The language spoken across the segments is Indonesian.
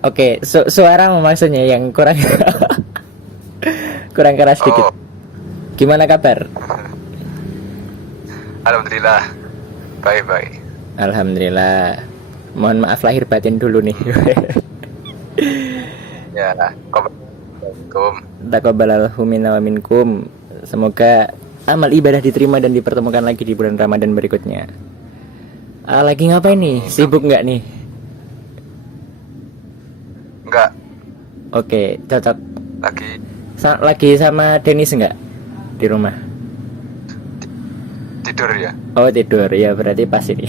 Oke, suara maksudnya yang kurang kurang keras dikit. Oh, Gimana kabar? alhamdulillah. Baik-baik. Alhamdulillah. Mohon maaf lahir batin dulu nih. Ya, Assalamualaikum. Taqabbalallahu minna wa minkum. Semoga amal ibadah diterima dan dipertemukan lagi di bulan Ramadan berikutnya. Lagi ngapain nih? Sibuk nggak nih? Enggak, Oke, cocok. lagi Lagi sama Denis nggak di rumah? tidur ya. Oh tidur, ya berarti pas ini.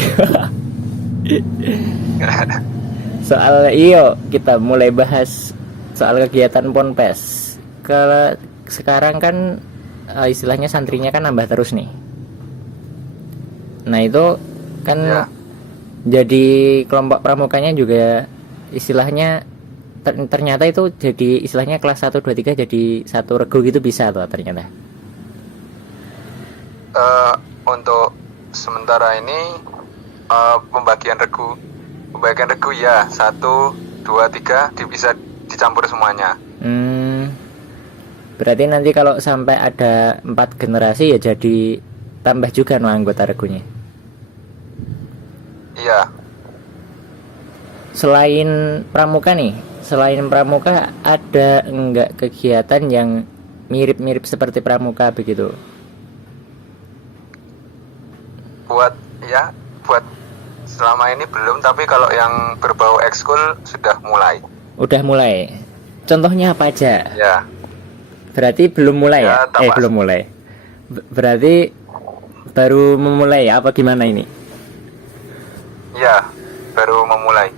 Soal iyo kita mulai bahas soal kegiatan Ponpes. Kalau sekarang kan istilahnya santrinya kan nambah terus nih. Nah itu kan Ya. jadi kelompok pramukanya juga istilahnya ternyata itu jadi istilahnya kelas 1, 2, 3 jadi satu regu gitu bisa tuh ternyata. Untuk sementara ini pembagian regu ya 1, 2, 3 bisa dicampur semuanya. Berarti nanti kalau sampai ada 4 generasi ya jadi tambah juga no anggota regunya. Iya. Selain pramuka ada enggak kegiatan yang mirip-mirip seperti pramuka begitu? Buat selama ini belum, tapi kalau yang berbau ekskul sudah mulai. Udah mulai. Contohnya apa aja? Ya. Berarti belum mulai ya? Ya, Belum mulai. Berarti baru memulai ya? Apa gimana ini? Ya, baru memulai.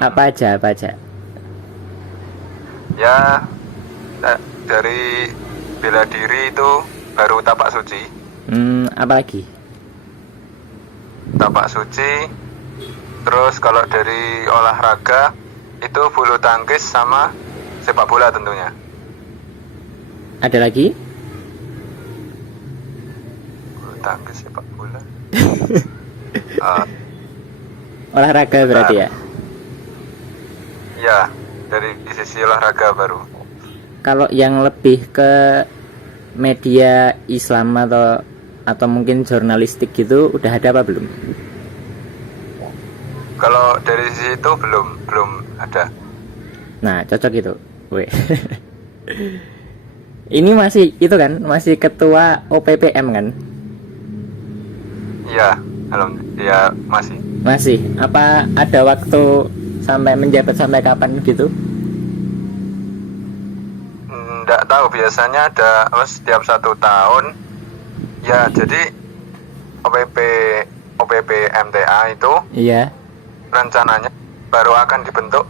Apa aja? Ya, dari bela diri itu baru tapak suci. Apa lagi? Tapak suci. Terus kalau dari olahraga itu bulu tangkis sama sepak bola tentunya. Ada lagi? Bulu tangkis, sepak bola. Olahraga berarti ya? Ya, dari sisi olahraga baru. Kalau yang lebih ke media Islam atau mungkin jurnalistik gitu udah ada apa belum? Kalau dari sisi itu belum ada. Nah, cocok itu. Weh. Ini masih itu kan, masih ketua OPPM kan? Iya, alhamdulillah ya masih. Masih. Apa ada waktu sampai menjabat sampai kapan gitu? Nggak tahu, biasanya ada setiap 1 tahun. Ya, jadi OPP MTA itu Iya. rencananya baru akan dibentuk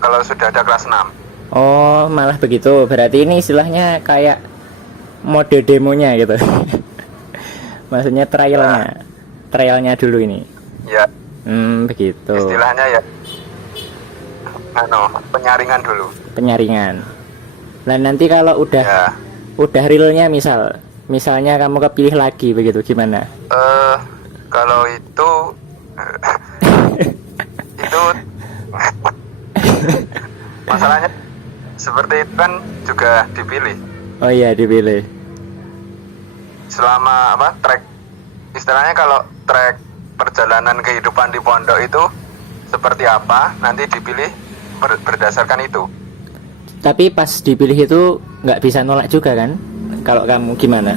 kalau sudah ada kelas 6. Oh, malah begitu. Berarti ini istilahnya kayak mode demonya gitu. Maksudnya trialnya dulu ini. Ya, Begitu. istilahnya ya penyaringan dulu. Penyaringan. Nah, nanti kalau Ya, udah realnya misalnya kamu kepilih lagi begitu gimana? kalau itu itu masalahnya seperti itu kan juga dipilih Oh iya, dipilih. selama trek, istilahnya kalau trek perjalanan kehidupan di pondok itu seperti apa, nanti dipilih berdasarkan itu. Tapi pas dipilih itu nggak bisa nolak juga kan? Kalau kamu gimana?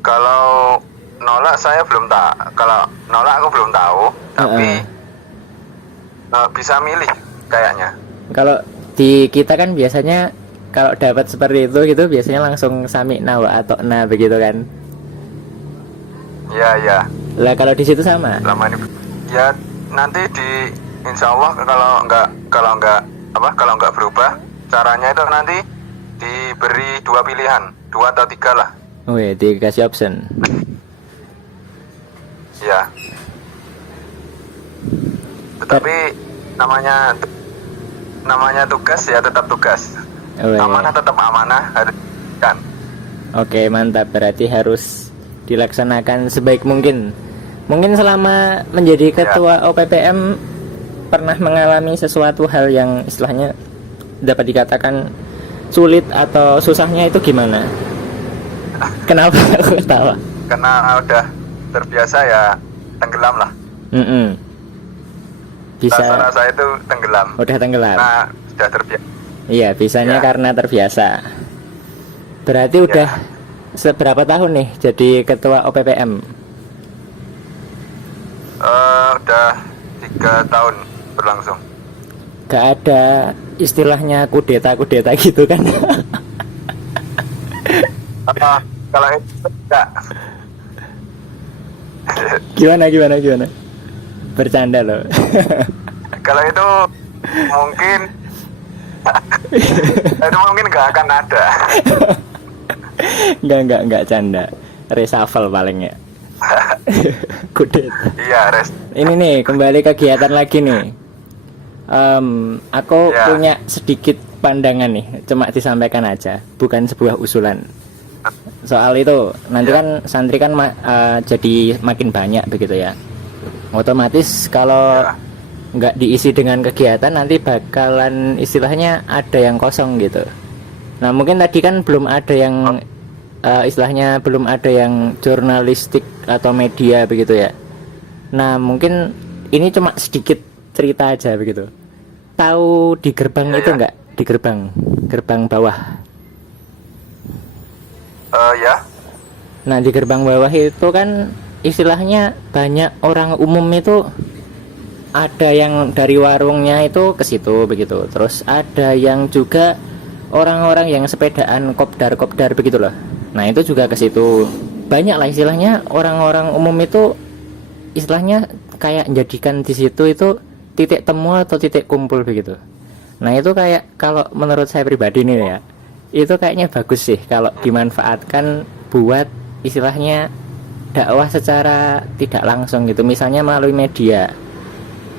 Kalau nolak saya belum tahu. Kalau nolak aku belum tahu, tapi bisa milih kayaknya. Kalau di kita kan biasanya kalau dapat seperti itu gitu biasanya langsung sami'na wa ata'na begitu kan? Ya. Lah kalau di situ sama? Lama ini. Ya, nanti insya Allah kalau nggak berubah, caranya itu nanti diberi 2 pilihan, 2 atau 3 lah. Oh ya, dikasih option. Ya. Tetapi namanya tugas ya tetap tugas. Oh, ya. Amanah tetap amanah, harus kan. Oke, mantap. Berarti harus dilaksanakan sebaik mungkin Mungkin selama menjadi ketua OPPM pernah mengalami sesuatu hal yang istilahnya dapat dikatakan sulit atau susahnya itu gimana? Kenapa aku ketawa? Karena udah terbiasa ya tenggelam lah. Bisa. Rasa itu tenggelam. Udah tenggelam. Nah, sudah terbiasa. Iya, bisanya Ya. karena terbiasa. Berarti udah seberapa tahun nih jadi ketua OPPM? Udah 3 tahun berlangsung. Gak ada istilahnya kudeta gitu kan? Kalau itu enggak. Gimana? Bercanda loh. Kalau itu mungkin itu mungkin nggak akan ada. Enggak canda. Reshuffle paling ya. Kudeta. Iya, res. Ini nih kembali kegiatan lagi nih. Aku Ya. punya sedikit pandangan nih, cuma disampaikan aja, bukan sebuah usulan. Soal itu nanti kan santri kan jadi makin banyak begitu ya. Otomatis kalau Ya. nggak diisi dengan kegiatan nanti bakalan istilahnya ada yang kosong gitu. Nah mungkin tadi kan belum ada yang istilahnya belum ada yang jurnalistik atau media begitu ya. Nah mungkin ini cuma sedikit cerita aja begitu. Tahu di gerbang itu nggak? Di gerbang bawah. Ya. Nah di gerbang bawah itu kan istilahnya banyak orang umum itu, ada yang dari warungnya itu ke situ begitu. Terus ada yang juga orang-orang yang sepedaan kopdar begitu loh. Nah itu juga ke situ. Banyak lah istilahnya orang-orang umum itu istilahnya kayak menjadikan di situ itu titik temu atau titik kumpul begitu. Nah itu kayak kalau menurut saya pribadi nih ya, itu kayaknya bagus sih kalau dimanfaatkan buat istilahnya dakwah secara tidak langsung gitu, misalnya melalui media.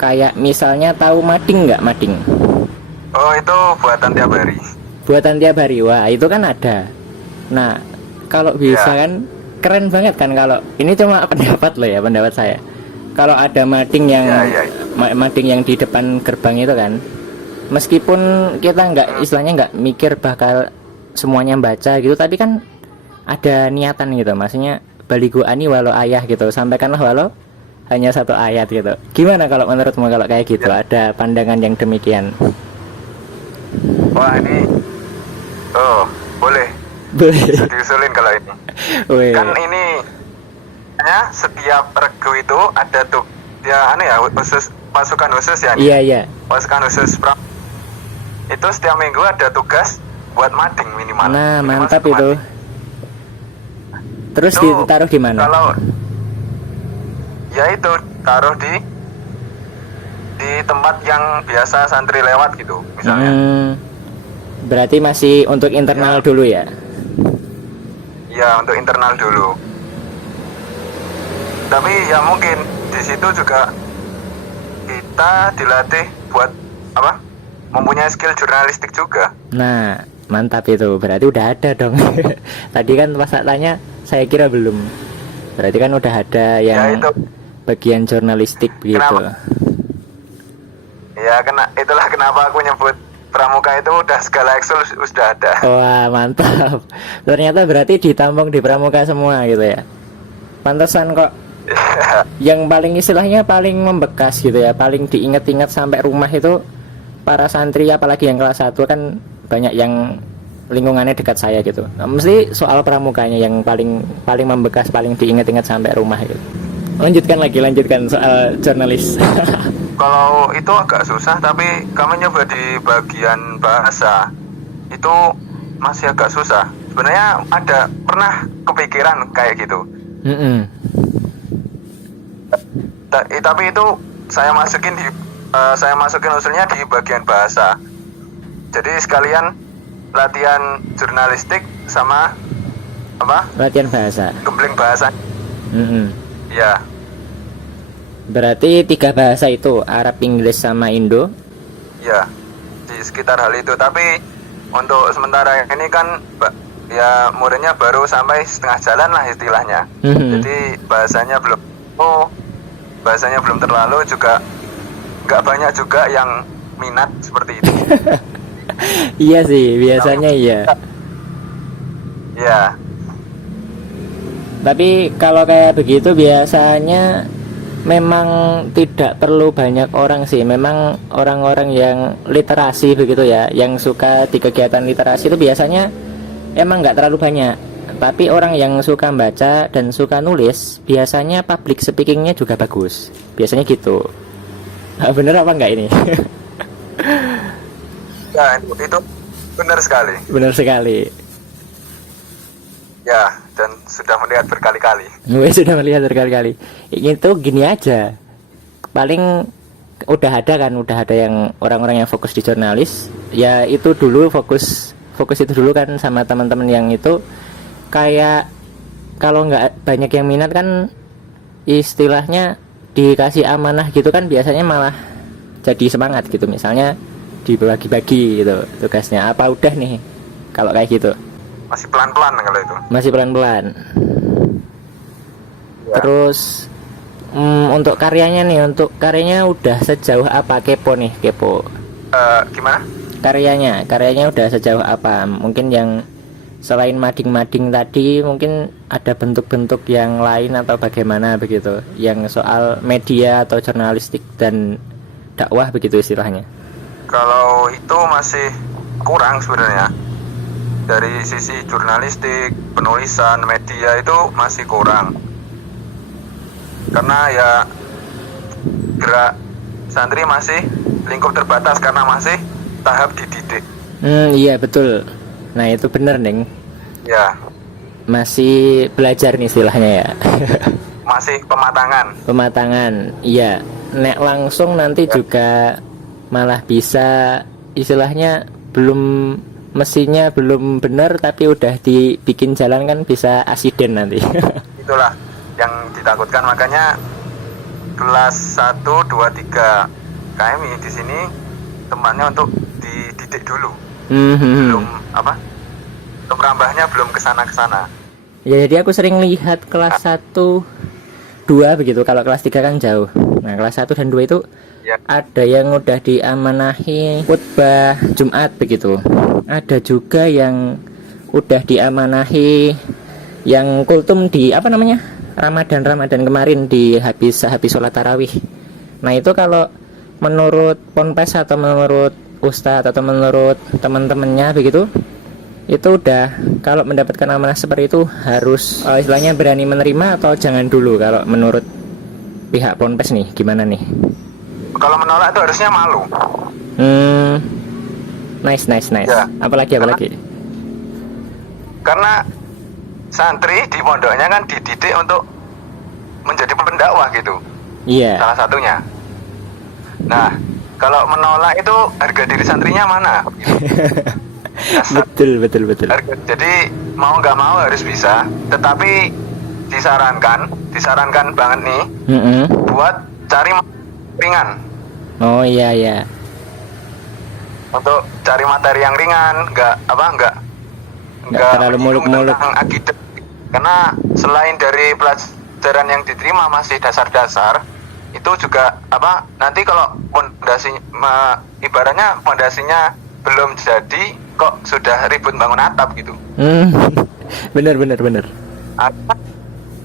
Kayak misalnya tahu mading nggak, mading? Oh, itu buatan tiap hari. Buatan tiap hari, wah itu kan ada. Nah kalau bisa kan keren banget kan, kalau ini cuma pendapat loh ya, pendapat saya. Kalau ada mading yang mading yang di depan gerbang itu kan, meskipun kita nggak istilahnya nggak mikir bakal semuanya baca gitu, tapi kan ada niatan gitu, maksudnya baligo ani walau ayah gitu, sampaikanlah walau hanya satu ayat gitu. Gimana kalau menurutmu kalau kayak gitu, ada pandangan yang demikian? Wah, ini boleh bisa diusulin kalau ini. Wih. Kan ini setiap regu itu ada tuh ya khusus pasukan khusus ya. Iya. Pasukan khusus itu setiap minggu ada tugas buat mading minimal. Nah Minimal mantap satu itu. mading. Terus Itu ditaruh di mana? Kalau ya itu taruh di tempat yang biasa santri lewat gitu misalnya. Berarti masih untuk internal dulu ya? Ya, untuk internal dulu. Tapi ya mungkin di situ juga kita dilatih buat mempunyai skill jurnalistik juga. Nah, mantap itu. Berarti udah ada dong. Tadi kan pas saya tanya, saya kira belum. Berarti kan udah ada yang itu. Bagian jurnalistik begitu. Kenapa? Ya, itulah kenapa aku nyebut pramuka itu udah segala ekskul sudah ada. Wah, mantap. Ternyata berarti ditampung di pramuka semua gitu ya. Pantesan kok yang paling istilahnya paling membekas gitu ya, paling diingat-ingat sampai rumah itu para santri, apalagi yang kelas 1 kan banyak yang lingkungannya dekat saya gitu. Nah, mesti soal pramukanya yang paling membekas, paling diingat-ingat sampai rumah gitu. Lanjutkan soal jurnalis. Kalau itu agak susah, tapi kami nyoba di bagian bahasa itu masih agak susah. Sebenarnya pernah kepikiran kayak gitu. Tapi itu saya masukin usulnya di bagian bahasa. Jadi sekalian latihan jurnalistik sama latihan bahasa. gembling bahasa. Ya. Berarti 3 bahasa itu, Arab, Inggris, sama Indo. Ya, di sekitar hal itu. Tapi untuk sementara ini kan muridnya baru sampai setengah jalan lah istilahnya. Jadi bahasanya belum bahasanya belum terlalu, juga nggak banyak juga yang minat seperti itu. Iya sih, biasanya iya. Ya, Tapi kalau kayak begitu biasanya memang tidak perlu banyak orang sih. Memang orang-orang yang literasi begitu ya, yang suka di kegiatan literasi itu biasanya emang nggak terlalu banyak. Tapi orang yang suka baca dan suka nulis biasanya public speakingnya juga bagus. Biasanya gitu. Bener apa enggak ini? ya itu benar sekali. Bener sekali. Ya, dan sudah melihat berkali-kali. Gue sudah melihat berkali-kali. Itu gini aja. Paling udah ada yang orang-orang yang fokus di jurnalis. Ya itu dulu fokus itu dulu kan sama teman-teman yang itu kayak kalau nggak banyak yang minat kan istilahnya dikasih amanah gitu kan biasanya malah jadi semangat gitu, misalnya dibagi-bagi gitu tugasnya apa udah nih kalau kayak gitu Masih pelan-pelan kalau itu. masih pelan-pelan. Ya. Terus untuk karyanya udah sejauh apa kepo Gimana? karyanya udah sejauh apa, mungkin yang selain mading-mading tadi mungkin ada bentuk-bentuk yang lain atau bagaimana begitu yang soal media atau jurnalistik dan dakwah begitu istilahnya. Kalau itu masih kurang sebenarnya. Dari sisi jurnalistik, penulisan, media itu masih kurang. Karena ya gerak santri masih lingkup terbatas karena masih tahap dididik. Iya betul. Nah itu bener Neng. Ya, Masih belajar nih istilahnya ya. masih pematangan. Pematangan. Iya. Nek langsung nanti juga malah bisa istilahnya mesinnya belum benar tapi udah dibikin jalan kan bisa asiden nanti. Itulah yang ditakutkan, makanya kelas 1, 2, 3 KMI di sini tempatnya untuk dididik dulu. Belum untuk merambahnya belum kesana. Ya jadi aku sering lihat kelas 1 2 begitu, kalau kelas 3 kan jauh. Nah kelas 1 dan 2 itu Ya, ada yang udah diamanahi khutbah Jumat begitu, ada juga yang udah diamanahi yang kultum di Ramadan kemarin di habis sholat tarawih. Nah itu kalau menurut ponpes atau menurut ustadz atau menurut teman-temannya begitu, itu udah kalau mendapatkan amanah seperti itu harus istilahnya berani menerima atau jangan dulu. Kalau menurut pihak ponpes nih gimana nih? kalau menolak itu harusnya malu. Nice. Ya. Apalagi? Karena santri di pondoknya kan dididik untuk menjadi pendakwah gitu. Iya. Salah satunya. Nah, kalau menolak itu harga diri santrinya mana? betul. Jadi mau nggak mau harus bisa, tetapi disarankan banget nih buat cari ringan. Oh iya. Untuk cari materi yang ringan, nggak terlalu muluk-muluk tentang akidah. Karena selain dari pelajaran yang diterima masih dasar-dasar, itu juga nanti kalau ibaratnya pondasinya belum jadi kok sudah ribut bangun atap gitu. Bener.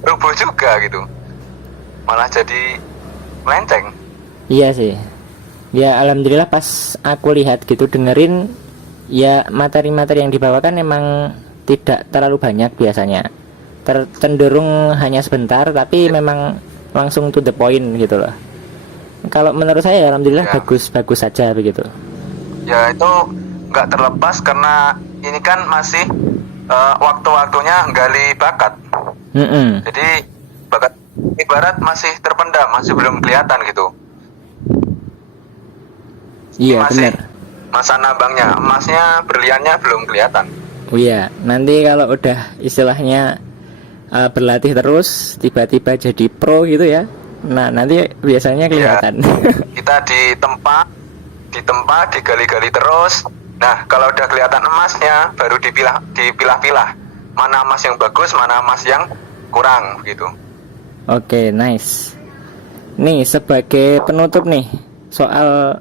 Rubuh juga gitu, malah jadi melenceng. Iya sih. Ya alhamdulillah pas aku lihat gitu dengerin ya materi-materi yang dibawakan emang tidak terlalu banyak biasanya. Cenderung hanya sebentar tapi memang langsung to the point gitu loh. Kalau menurut saya alhamdulillah bagus saja begitu. Ya itu nggak terlepas karena ini kan masih waktu-waktunya gali bakat. Jadi bakat ibarat masih terpendam, masih belum kelihatan gitu. Iya benar. Masa nabangnya, emasnya, berliannya belum kelihatan. Oh iya, nanti kalau udah istilahnya berlatih terus tiba-tiba jadi pro gitu ya. Nah nanti biasanya kelihatan. Kita ditempa, digali-gali terus. Nah kalau udah kelihatan emasnya, baru dipilah-pilah mana emas yang bagus, mana emas yang kurang gitu. Oke, nice. nih sebagai penutup nih soal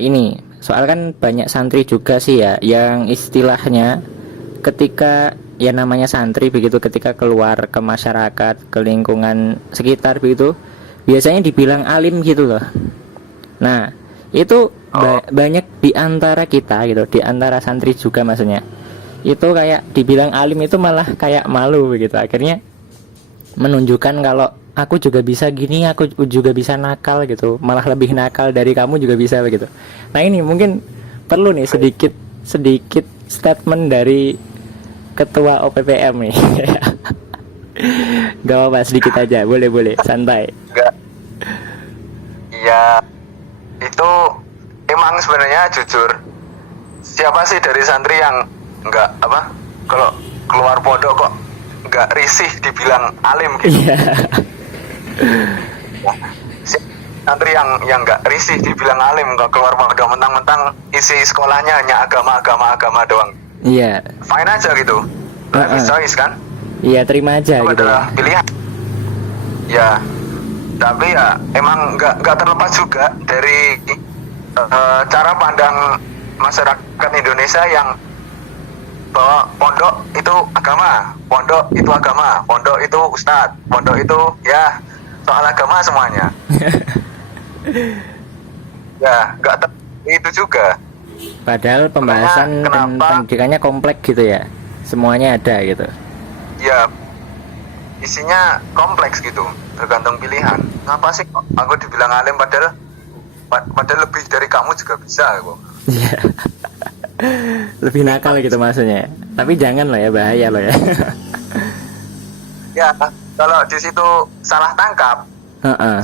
ini, soal kan banyak santri juga sih ya yang istilahnya ketika ya namanya santri begitu, ketika keluar ke masyarakat, ke lingkungan sekitar begitu, biasanya dibilang alim gitu loh. Nah, itu banyak di antara kita gitu, di antara santri juga maksudnya. Itu kayak dibilang alim itu malah kayak malu begitu. Akhirnya menunjukkan kalau aku juga bisa gini, aku juga bisa nakal gitu, malah lebih nakal dari kamu juga bisa begitu. Nah ini mungkin perlu nih sedikit statement dari ketua OPPM nih. Gak apa-apa, sedikit aja, boleh santai. Enggak. Ya itu emang sebenarnya jujur, siapa sih dari santri yang enggak apa kalau keluar pondok kok enggak risih dibilang alim gitu. Santri yang enggak risih dibilang alim, kalau keluar pondok mentang-mentang isi sekolahnya hanya agama doang. Iya. Fine aja gitu. Choice kan? Iya, terima aja itu gitu. Adalah pilihan. Ya. Tapi ya emang nggak terlepas juga dari cara pandang masyarakat Indonesia yang bahwa pondok itu agama, pondok itu ustadz, pondok itu ya soal agama semuanya. Ya nggak itu juga. Padahal pembahasan dan pendidikannya kompleks gitu ya, semuanya ada gitu. Ya isinya kompleks gitu, tergantung pilihan. Ngapa sih aku dibilang alim padahal lebih dari kamu juga bisa kok. Iya. Lebih nakal gitu maksudnya. Tapi jangan lah ya, bahaya loh ya. Ya kalau di situ salah tangkap,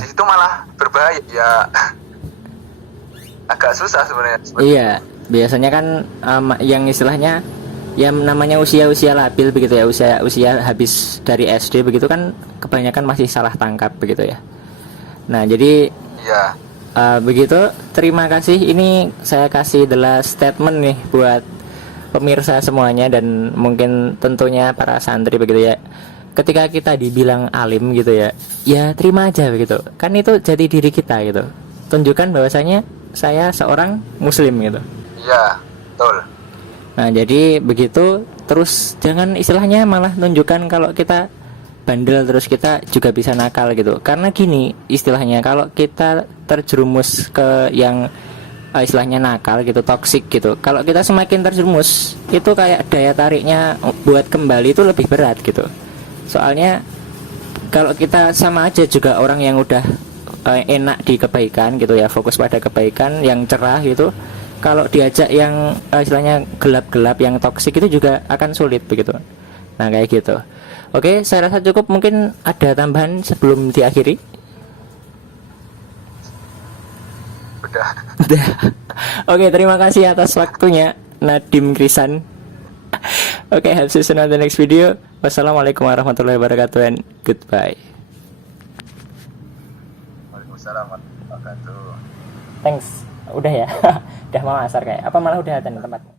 di situ malah berbahaya ya. Agak susah sebenarnya. Iya, biasanya kan yang istilahnya yang namanya usia labil begitu ya, usia habis dari SD begitu kan kebanyakan masih salah tangkap begitu ya. Nah jadi ya begitu, terima kasih. Ini saya kasih the last statement nih buat pemirsa semuanya dan mungkin tentunya para santri begitu ya. Ketika kita dibilang alim gitu ya, ya terima aja begitu. Kan itu jati diri kita gitu. Tunjukkan bahwasanya saya seorang muslim gitu. Iya, betul. Nah jadi begitu, terus jangan istilahnya malah nunjukkan kalau kita bandel terus kita juga bisa nakal gitu. Karena gini istilahnya, kalau kita terjerumus ke yang istilahnya nakal gitu, toksik gitu, kalau kita semakin terjerumus itu kayak daya tariknya buat kembali itu lebih berat gitu. Soalnya kalau kita sama aja juga orang yang udah enak di kebaikan gitu ya, fokus pada kebaikan yang cerah gitu, kalau diajak yang istilahnya gelap-gelap yang toksik itu juga akan sulit begitu. Nah kayak gitu. Oke, saya rasa cukup. Mungkin ada tambahan sebelum diakhiri? Udah. Oke, terima kasih atas waktunya Nadim Krisan. Oke, have see you on the next video. Wassalamualaikum warahmatullahi wabarakatuh and goodbye. Waalaikumsalam warahmatullahi wabarakatuh. Thanks. Udah ya. Udah mau asar kayak apa, malah udah ada di tempatnya.